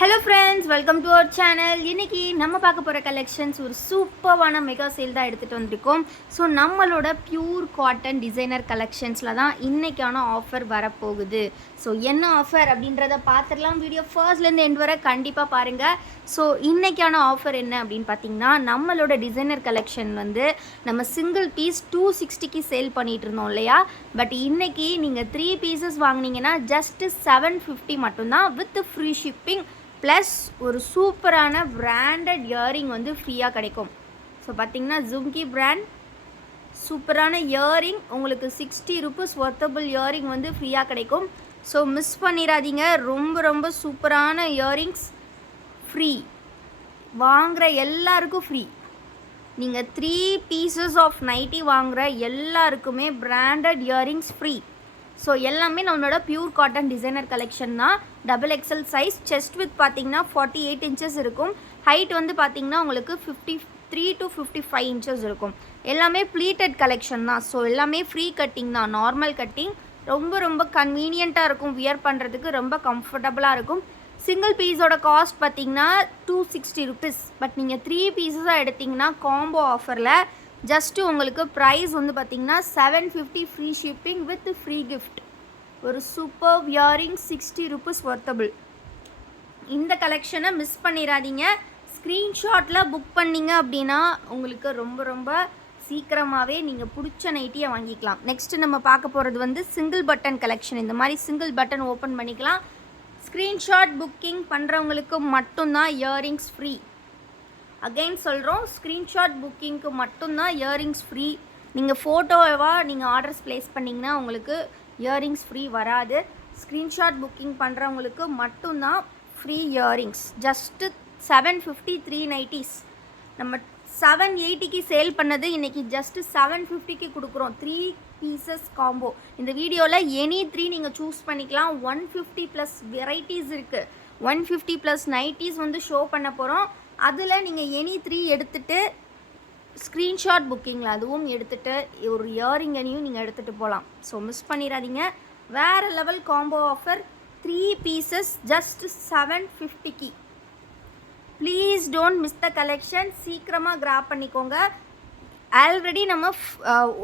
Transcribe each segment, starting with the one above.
Hello friends, welcome to our channel. இன்றைக்கி நம்ம பார்க்க போகிற கலெக்ஷன்ஸ் ஒரு சூப்பர்வான மெகா சேல் தான் எடுத்துகிட்டு வந்திருக்கோம். ஸோ நம்மளோட பியூர் காட்டன் டிசைனர் கலெக்ஷன்ஸில் தான் இன்றைக்கான ஆஃபர் வரப்போகுது. ஸோ என்ன ஆஃபர் அப்படின்றத பார்த்துடலாம். வீடியோ ஃபர்ஸ்ட்லேருந்து எண்ட் வரை கண்டிப்பாக பாருங்கள். ஸோ இன்றைக்கான ஆஃபர் என்ன அப்படின்னு பார்த்தீங்கன்னா, நம்மளோட டிசைனர் கலெக்ஷன் வந்து நம்ம சிங்கிள் பீஸ் 260க்கு சேல் பண்ணிகிட்டு இருந்தோம் இல்லையா. பட் இன்றைக்கி நீங்கள் 3 பீசஸ் வாங்கினீங்கன்னா ஜஸ்ட்டு 750 மட்டும்தான் வித் ஃப்ரீ ஷிப்பிங் ப்ளஸ் ஒரு சூப்பரான பிராண்டட் இயரிங் வந்து ஃப்ரீயாக கிடைக்கும். ஸோ பார்த்திங்கன்னா ஜும்கி பிராண்ட் சூப்பரான இயரிங் உங்களுக்கு 60 ரூபீஸ் ஒர்த்தபிள் இயரிங் வந்து ஃப்ரீயாக கிடைக்கும். ஸோ மிஸ் பண்ணிடாதீங்க. ரொம்ப ரொம்ப சூப்பரான இயரிங்ஸ் ஃப்ரீ, வாங்குகிற எல்லாருக்கும் ஃப்ரீ. நீங்கள் 3 பீசஸ் ஆஃப் நைட்டி வாங்குகிற எல்லாருக்குமே பிராண்டட் இயரிங்ஸ் ஃப்ரீ. ஸோ எல்லாமே நம்மளோட பியூர் காட்டன் டிசைனர் கலெக்ஷன் தான். XXL சைஸ், செஸ்ட் வித் பார்த்தீங்கன்னா 48 இன்ச்சஸ் இருக்கும். ஹைட் வந்து பார்த்தீங்கன்னா உங்களுக்கு 53 to 55 இன்ச்சஸ் இருக்கும். எல்லாமே ப்ளீட்டட் கலெக்ஷன் தான். ஸோ எல்லாமே ஃப்ரீ கட்டிங் தான், நார்மல் கட்டிங். ரொம்ப ரொம்ப கன்வீனியண்ட்டாக இருக்கும், வியர் பண்ணுறதுக்கு ரொம்ப கம்ஃபர்டபுளாக இருக்கும். சிங்கிள் பீஸோட காஸ்ட் பார்த்தீங்கன்னா 260 ரூபீஸ். பட் நீங்கள் 3 பீஸஸாக எடுத்திங்கன்னா காம்போ ஆஃபரில் ஜஸ்ட்டு உங்களுக்கு ப்ரைஸ் வந்து பார்த்திங்கன்னா 750 free shipping with free gift. ஒரு சூப்பர் இயரிங் 60 ரூபீஸ் ஒர்த்தபிள். இந்த கலெக்ஷனை மிஸ் பண்ணிடாதீங்க. ஸ்க்ரீன்ஷாட்டில் புக் பண்ணிங்க அப்படின்னா உங்களுக்கு ரொம்ப ரொம்ப சீக்கிரமாகவே நீங்கள் பிடிச்ச நைட்டியை வாங்கிக்கலாம். நெக்ஸ்ட்டு நம்ம பார்க்க போகிறது வந்து சிங்கிள் பட்டன் கலெக்ஷன். இந்த மாதிரி சிங்கிள் பட்டன் ஓப்பன் பண்ணிக்கலாம். ஸ்க்ரீன்ஷாட் புக்கிங் பண்ணுறவங்களுக்கு மட்டும்தான் இயரிங்ஸ் ஃப்ரீ. அகைன் சொல்கிறோம், ஸ்க்ரீன்ஷாட் புக்கிங்க்கு மட்டும்தான் இயரிங்ஸ் ஃப்ரீ. நீங்கள் ஃபோட்டோவாக நீங்கள் ஆர்டர்ஸ் ப்ளேஸ் பண்ணிங்கன்னா உங்களுக்கு இயரிங்ஸ் ஃப்ரீ வராது. ஸ்க்ரீன்ஷாட் புக்கிங் பண்ணுறவங்களுக்கு மட்டும்தான் ஃப்ரீ இயரிங்ஸ். Just 750 3 nighties. நம்ம 780க்கு சேல் பண்ணது இன்றைக்கி ஜஸ்ட்டு 750க்கு கொடுக்குறோம். 3 பீசஸ் காம்போ. இந்த வீடியோவில் எனி 3 நீங்கள் சூஸ் பண்ணிக்கலாம். 150 ப்ளஸ் வெரைட்டிஸ் இருக்குது. 150 ப்ளஸ் நைட்டிஸ் வந்து ஷோ பண்ண போகிறோம். அதில் நீங்கள் எனி 3 எடுத்துகிட்டு ஸ்க்ரீன்ஷாட் புக்கிங்கில் அதுவும் எடுத்துகிட்டு ஒரு இயரிங்கனையும் நீங்கள் எடுத்துகிட்டு போகலாம். ஸோ மிஸ் பண்ணிடாதீங்க. வேறு level combo offer. 3 pieces just 750க்கு. Please don't miss the collection. சீக்கிரமாக கிராப் பண்ணிக்கோங்க. ஆல்ரெடி நம்ம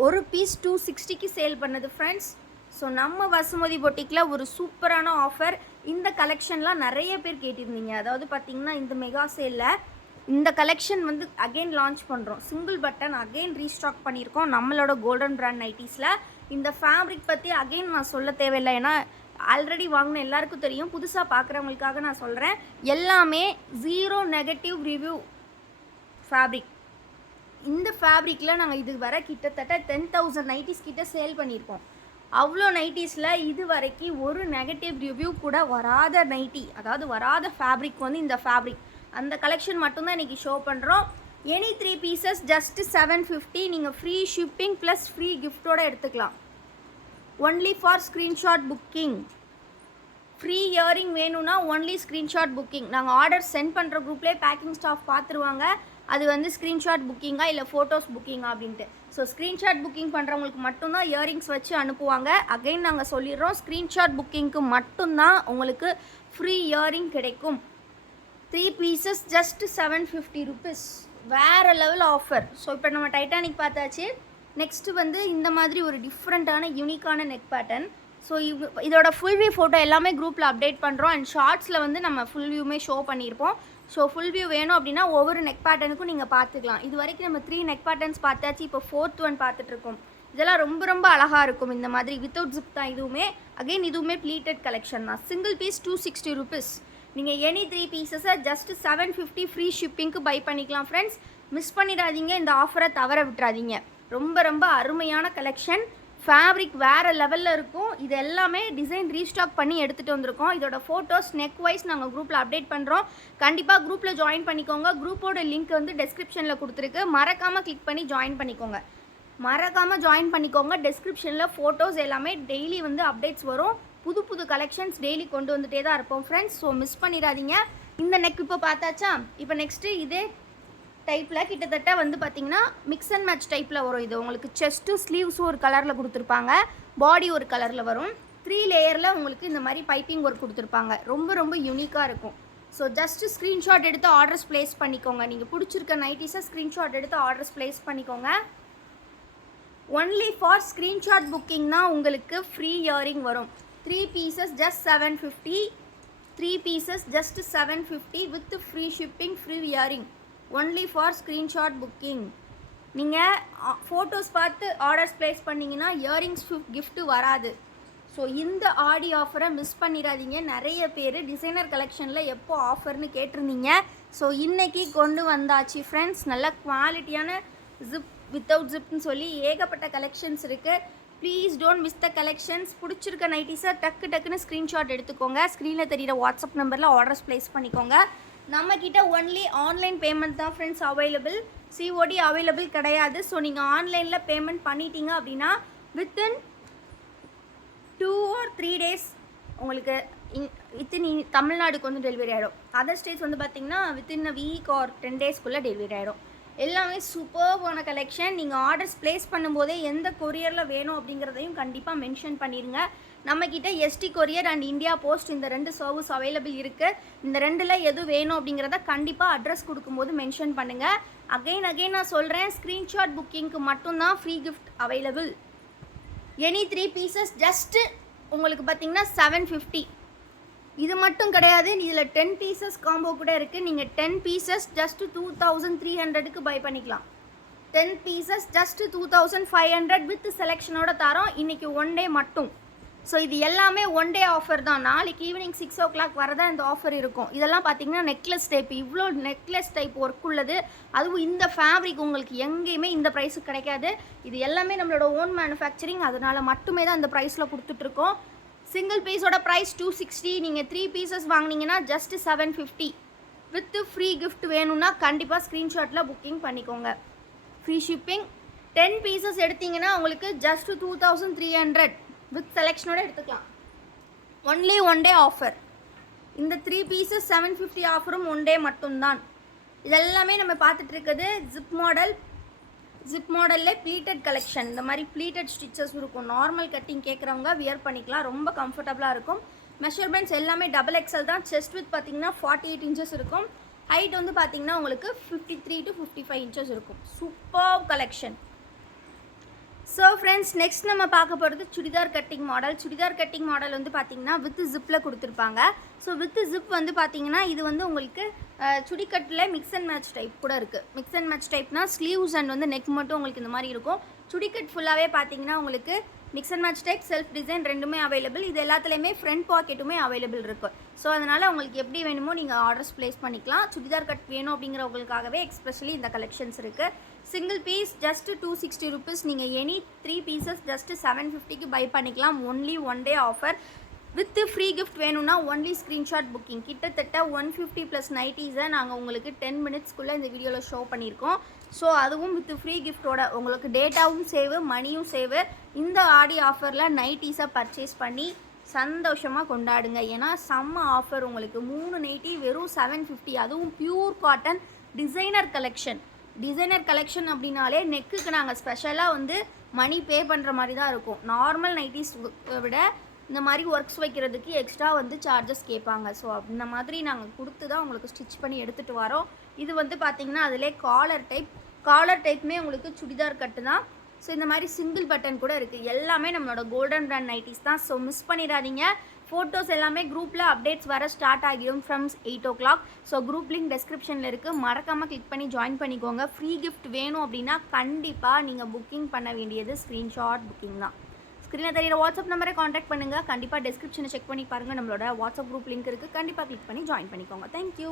ஒரு பீஸ் 260க்கு சேல் பண்ணது ஃப்ரெண்ட்ஸ். ஸோ நம்ம வசுமதி பொட்டிக்கில் ஒரு சூப்பரான ஆஃபர். இந்த கலெக்ஷன்லாம் நிறைய பேர் கேட்டிருந்தீங்க. அதாவது பார்த்திங்கன்னா இந்த மெகா சேலில் இந்த கலெக்ஷன் வந்து அகெயின் லான்ச் பண்ணுறோம். சிங்கிள் பட்டன் அகெயின் ரீஸ்டாக் பண்ணியிருக்கோம் நம்மளோட கோல்டன் பிராண்ட் நைட்டிஸில். இந்த ஃபேப்ரிக் பற்றி அகெயின் நான் சொல்ல தேவையில்லை, ஏன்னா ஆல்ரெடி வாங்கின எல்லாருக்கும் தெரியும். புதுசாக பார்க்குறவங்களுக்காக நான் சொல்கிறேன். எல்லாமே 0 நெகட்டிவ் ரிவ்யூ ஃபேப்ரிக். இந்த ஃபேப்ரிக்கில் நாங்கள் இது வர கிட்டத்தட்ட 10,000 நைட்டிஸ் கிட்ட சேல் பண்ணியிருக்கோம். அவ்வளோ நைட்டிஸில் இது வரைக்கும் ஒரு நெகட்டிவ் ரிவ்யூ கூட வராத நைட்டி, அதாவது வராத ஃபேப்ரிக் வந்து இந்த ஃபேப்ரிக். அந்த கலெக்ஷன் மட்டும்தான் இன்றைக்கி ஷோ பண்ணுறோம். Any 3 pieces just 750. நீங்கள் ஃப்ரீ ஷிப்பிங் ப்ளஸ் ஃப்ரீ கிஃப்டோடு எடுத்துக்கலாம். Only for screenshot booking. Free earring வேணும்னா ஒன்லி ஸ்க்ரீன்ஷாட் புக்கிங். நாங்கள் ஆர்டர் சென்ட் பண்ணுற குரூப்லேயே பேக்கிங் ஸ்டாஃப் பார்த்துருவாங்க அது வந்து ஸ்க்ரீன்ஷாட் புக்கிங்கா இல்லை ஃபோட்டோஸ் புக்கிங்கா அப்படின்ட்டு. ஸோ ஸ்க்ரீன்ஷாட் புக்கிங் பண்ணுறவங்களுக்கு மட்டும்தான் இயரிங்ஸ் வச்சு அனுப்புவாங்க. அகைன் நாங்கள் சொல்லிடுறோம், ஸ்க்ரீன்ஷாட் புக்கிங்க்கு மட்டும்தான் உங்களுக்கு ஃப்ரீ இயரிங் கிடைக்கும். 3 பீசஸ் ஜஸ்ட் 750 ரூபீஸ். வேறு லெவல் ஆஃபர். ஸோ இப்போ நம்ம டைட்டானிக் பார்த்தாச்சு. நெக்ஸ்ட்டு வந்து இந்த மாதிரி ஒரு டிஃப்ரெண்ட்டான யூனிக்கான நெக் பேட்டர்ன். ஸோ இதோட ஃபுல் வியூ ஃபோட்டோ எல்லாமே குரூப்பில் அப்டேட் பண்ணுறோம். அண்ட் ஷார்ட்ஸில் வந்து நம்ம ஃபுல் வியூமே ஷோ பண்ணியிருப்போம். ஸோ ஃபுல் வியூ வேணும் அப்படின்னா ஒவ்வொரு நெக் பேட்டர்னுக்கும் நீங்கள் பார்த்துக்கலாம். இது வரைக்கும் நம்ம 3 நெக் பேட்டர்ன்ஸ் பார்த்தாச்சு. இப்போ 4th ஒன் பார்த்துட்ருக்கோம். இதெல்லாம் ரொம்ப ரொம்ப அழகாக இருக்கும். இந்த மாதிரி வித்தவுட் ஜிப் தான் இதுவுமே. அகெயின் இதுவுமே ப்ளீட்டட் கலெக்ஷன் தான். Single piece 260 rupees. நீங்கள் எனி 3 பீசஸை ஜஸ்ட்டு 750 ஃப்ரீ ஷிப்பிங்க்கு பை பண்ணிக்கலாம் ஃப்ரெண்ட்ஸ். மிஸ் பண்ணிடாதீங்க. இந்த ஆஃபரை தவற விட்டுறாதீங்க. ரொம்ப ரொம்ப அருமையான கலெக்ஷன். ஃபேப்ரிக் வேறு லெவலில் இருக்கும். இது எல்லாமே டிசைன் ரீஸ்டாக் பண்ணி எடுத்துகிட்டு வந்திருக்கோம். இதோட ஃபோட்டோஸ் நெக் வைஸ் நாங்கள் குரூப்பில் அப்டேட் பண்ணுறோம். கண்டிப்பாக குரூப்பில் ஜாயின் பண்ணிக்கோங்க. குரூப்போட லிங்க் வந்து டெஸ்கிரிப்ஷனில் கொடுத்துருக்கு. மறக்காமல் கிளிக் பண்ணி ஜாயின் பண்ணிக்கோங்க. டெஸ்கிரிப்ஷனில் ஃபோட்டோஸ் எல்லாமே டெய்லி வந்து அப்டேட்ஸ் வரும். புது புது கலெக்ஷன்ஸ் டெய்லி கொண்டு வந்துகிட்டே தான் இருப்போம் ஃப்ரெண்ட்ஸ். ஸோ மிஸ் பண்ணிடாதீங்க. இந்த நெக் இப்போ பார்த்தாச்சா. இப்போ நெக்ஸ்ட்டு இதே டைப்பில் கிட்டத்தட்ட வந்து பார்த்திங்கன்னா மிக்ஸ் அண்ட் மேட்ச் டைப்பில் வரும். இது உங்களுக்கு செஸ்ட்டு ஸ்லீவ்ஸும் ஒரு கலரில் கொடுத்துருப்பாங்க, பாடி ஒரு கலரில் வரும். 3 லேயரில் உங்களுக்கு இந்த மாதிரி பைப்பிங் ஒர்க் கொடுத்துருப்பாங்க. ரொம்ப ரொம்ப யூனிக்காக இருக்கும். ஸோ ஜஸ்ட்டு ஸ்க்ரீன்ஷாட் எடுத்து ஆர்டர்ஸ் ப்ளேஸ் பண்ணிக்கோங்க. நீங்கள் பிடிச்சிருக்க நைட்டிஸை ஸ்க்ரீன்ஷாட் எடுத்து ஆர்டர்ஸ் ப்ளேஸ் பண்ணிக்கோங்க. ஒன்லி ஃபார் ஸ்க்ரீன்ஷாட் புக்கிங்னா உங்களுக்கு ஃப்ரீ இயரிங் வரும். 3 pieces just 750. 3 pieces just 750 with free shipping, free earring. Only for screenshot booking. நீங்கள் ஃபோட்டோஸ் பார்த்து ஆர்டர்ஸ் ப்ளேஸ் பண்ணிங்கன்னா இயரிங்ஸ் கிஃப்ட்டு வராது. ஸோ இந்த ஆடி ஆஃபரை மிஸ் பண்ணிடாதீங்க. நிறைய பேர் டிசைனர் கலெக்ஷனில் எப்போ ஆஃபர்னு கேட்டிருந்தீங்க. ஸோ இன்றைக்கி கொண்டு வந்தாச்சு ஃப்ரெண்ட்ஸ். நல்ல குவாலிட்டியான ஜிப் வித்தவுட் ஜிப்னு சொல்லி ஏகப்பட்ட கலெக்ஷன்ஸ் இருக்குது. Please don't miss the collections. பிடிச்சிருக்க நைட்டிஸை டக்குன்னு ஸ்க்ரீன்ஷாட் எடுத்துக்கோங்க. ஸ்க்ரீனில் தெரியிற வாட்ஸ்அப் நம்பரில் ஆர்டர்ஸ் ப்ளேஸ் பண்ணிக்கோங்க. நம்மக்கிட்ட ஒன்லி ஆன்லைன் பேமெண்ட் தான் ஃப்ரெண்ட்ஸ் அவைலபிள். சிஓடி அவைலபிள் கிடையாது. ஸோ நீங்கள் ஆன்லைனில் பேமெண்ட் பண்ணிட்டீங்க அப்படின்னா வித்தின் 2 or 3 days உங்களுக்கு வித்தின் தமிழ்நாடுக்கு வந்து டெலிவரி ஆகிடும். அதர் ஸ்டேட்ஸ் வந்து பார்த்திங்கன்னா வித்தின் அ வீக் ஆர் 10 daysக்குள்ளே டெலிவரி ஆகிடும். எல்லாமே சூப்பர்வான கலெக்ஷன். நீங்கள் ஆர்டர்ஸ் ப்ளேஸ் பண்ணும்போதே எந்த கொரியரில் வேணும் அப்படிங்கிறதையும் கண்டிப்பாக மென்ஷன் பண்ணிடுங்க. நம்மக்கிட்ட ST courier and India post இந்த 2 சர்வீஸ் அவைலபிள் இருக்குது. இந்த 2ல் எது வேணும் அப்படிங்கிறத கண்டிப்பாக அட்ரஸ் கொடுக்கும்போது மென்ஷன் பண்ணுங்கள். அகைன் நான் சொல்கிறேன், ஸ்க்ரீன்ஷாட் புக்கிங்க்கு மட்டும்தான் free gift available. Any 3 pieces just உங்களுக்கு பார்த்திங்கன்னா 750. இது மட்டும் கிடையாது, இதில் 10 பீசஸ் காம்போ கூட இருக்குது. நீங்கள் 10 பீசஸ் ஜஸ்ட்டு 2300க்கு பை பண்ணிக்கலாம். 10 பீசஸ் ஜஸ்ட்டு 2500 வித் செலெக்ஷனோட தரோம். இன்றைக்கி 1 டே மட்டும். ஸோ இது எல்லாமே 1 டே ஆஃபர் தான். நாளைக்கு ஈவினிங் 6 o'clock வரதான் இந்த ஆஃபர் இருக்கும். இதெல்லாம் பார்த்தீங்கன்னா நெக்லஸ் டைப், இவ்வளோ நெக்லஸ் டைப் ஒர்க் உள்ளது. அதுவும் இந்த ஃபேப்ரிக் உங்களுக்கு எங்கேயுமே இந்த ப்ரைஸுக்கு கிடைக்காது. இது எல்லாமே நம்மளோட ஓன் மேனுஃபேக்சரிங். அதனால் மட்டுமே தான் இந்த ப்ரைஸில் கொடுத்துட்ருக்கோம். சிங்கிள் பீஸோட ப்ரைஸ் 260. நீங்கள் 3 பீசஸ் வாங்கினீங்கன்னா ஜஸ்ட் 750 வித் ஃப்ரீ கிஃப்ட். வேணும்னா கண்டிப்பாக ஸ்க்ரீன்ஷாட்டில் புக்கிங் பண்ணிக்கோங்க. Free shipping. 10 பீசஸ் எடுத்திங்கன்னா உங்களுக்கு ஜஸ்ட் 2300 வித் செலெக்ஷனோட எடுத்துக்கலாம். Only 1 day offer. இந்த 3 பீசஸ் 750 ஆஃபரும் 1 டே மட்டும்தான். இதெல்லாமே நம்ம பார்த்துட்டு இருக்குது ஜிப் மாடல். ஜிப் மாடலில் ப்ளீட்டட் கலெக்ஷன். இந்த மாதிரி ப்ளீட்டட் ஸ்டிச்சஸ் இருக்கும். நார்மல் கட்டிங் கேட்குறவங்க வியர் பண்ணிக்கலாம். ரொம்ப கம்ஃபர்டபுளாக இருக்கும். மெஷர்மெண்ட்ஸ் எல்லாமே XXL தான். செஸ்ட் வித் பார்த்திங்கன்னா 48 inches இருக்கும். ஹைட் வந்து பார்த்திங்கன்னா உங்களுக்கு 53 to 55 inches இருக்கும். Super collection. So friends, next நம்ம பார்க்க போகிறது churidar cutting model. Churidar cutting model வந்து பார்த்திங்கன்னா வித் ஜிப்பில் கொடுத்துருப்பாங்க. ஸோ வித் ஜிப் வந்து பார்த்திங்கன்னா இது வந்து உங்களுக்கு சுடிக்கட்டில் மிக்ஸ் அண்ட் மேட்ச் டைப் கூட இருக்குது. மிக்ஸ் அண்ட் மேட்ச் டைப்னா ஸ்லீவ்ஸ் அண்ட் வந்து நெக் மட்டும் உங்களுக்கு இந்த மாதிரி இருக்கும். சுடிக்கட் ஃபுல்லாகவே பார்த்திங்கன்னா உங்களுக்கு mix and match type, self design ரெண்டுமே அவைலபிள். இது எல்லாத்துலேயுமே ஃப்ரண்ட் பாக்கெட்டுமே அவைலபிள் இருக்குது. ஸோ அதனால் உங்களுக்கு எப்படி வேணுமோ நீங்கள் ஆர்டர்ஸ் ப்ளேஸ் பண்ணிக்கலாம். சுடிதார் கட் வேணும் அப்படிங்கிறவங்களுக்காகவே எக்ஸ்பெஷலி இந்த கலெக்ஷன்ஸ் இருக்குது. Single piece just 260 rupees. நீங்கள் எனி 3 பீசஸ் ஜஸ்ட்டு 750க்கு பை பண்ணிக்கலாம். Only 1 day offer. With free gift வேணும்னா ஒன்லி ஸ்க்ரீன்ஷாட் புக்கிங். கிட்டத்தட்ட 150+ நைட்டிஸை நாங்கள் உங்களுக்கு 10 minutesக்குள்ளே இந்த வீடியோவில் ஷோ பண்ணியிருக்கோம். ஸோ அதுவும் வித் ஃப்ரீ கிஃப்டோட உங்களுக்கு டேட்டாவும் சேவு, மணியும் சேவு. இந்த ஆடி ஆஃபரில் நைட்டிஸை பர்ச்சேஸ் பண்ணி சந்தோஷமாக கொண்டாடுங்க. ஏன்னா செம்ம ஆஃபர். உங்களுக்கு 3 நைட்டி வெறும் 750. அதுவும் pure cotton designer collection. Designer collection அப்படின்னாலே நெக்குக்கு நாங்கள் ஸ்பெஷலாக வந்து மணி பே பண்ணுற மாதிரி தான் இருக்கும். நார்மல் நைட்டிஸ் விட இந்த மாதிரி ஒர்க்ஸ் வைக்கிறதுக்கு எக்ஸ்ட்ரா வந்து சார்ஜஸ் கேட்பாங்க. ஸோ அந்த மாதிரி நாங்கள் கொடுத்து தான் உங்களுக்கு ஸ்டிச் பண்ணி எடுத்துகிட்டு வரோம். இது வந்து பார்த்திங்கன்னா அதிலே காலர் டைப்புமே உங்களுக்கு சுடிதார் கட்டு தான். ஸோ இந்த மாதிரி சிங்கிள் பட்டன் கூட இருக்குது. எல்லாமே நம்மளோட கோல்டன் பிராண்ட் நைட்டிஸ் தான். ஸோ மிஸ் பண்ணிடாதீங்க. ஃபோட்டோஸ் எல்லாமே குரூப்பில் அப்டேட்ஸ் வர ஸ்டார்ட் ஆகிடும் from 8 o'clock. So group link டெஸ்கிரிப்ஷனில் இருக்குது. மறக்காமல் கிளிக் பண்ணி ஜாயின் பண்ணிக்கோங்க. ஃப்ரீ கிஃப்ட் வேணும் அப்படின்னா கண்டிப்பாக நீங்கள் புக்கிங் பண்ண வேண்டியது ஸ்க்ரீன்ஷாட் புக்கிங் தான். ஸ்க்ரீனில் தெரியிற வாட்ஸ்அப் நம்பரை காண்டாக்ட் பண்ணுங்கள். கண்டிப்பாக டெஸ்கிரிப்ஷனை செக் பண்ணி பாருங்கள். நம்மளோட வாட்ஸ்அப் குரூப் லிங்க் இருக்குது. கண்டிப்பாக கிளிக் பண்ணி ஜாயின் பண்ணிக்கோங்க. தேங்க்யூ.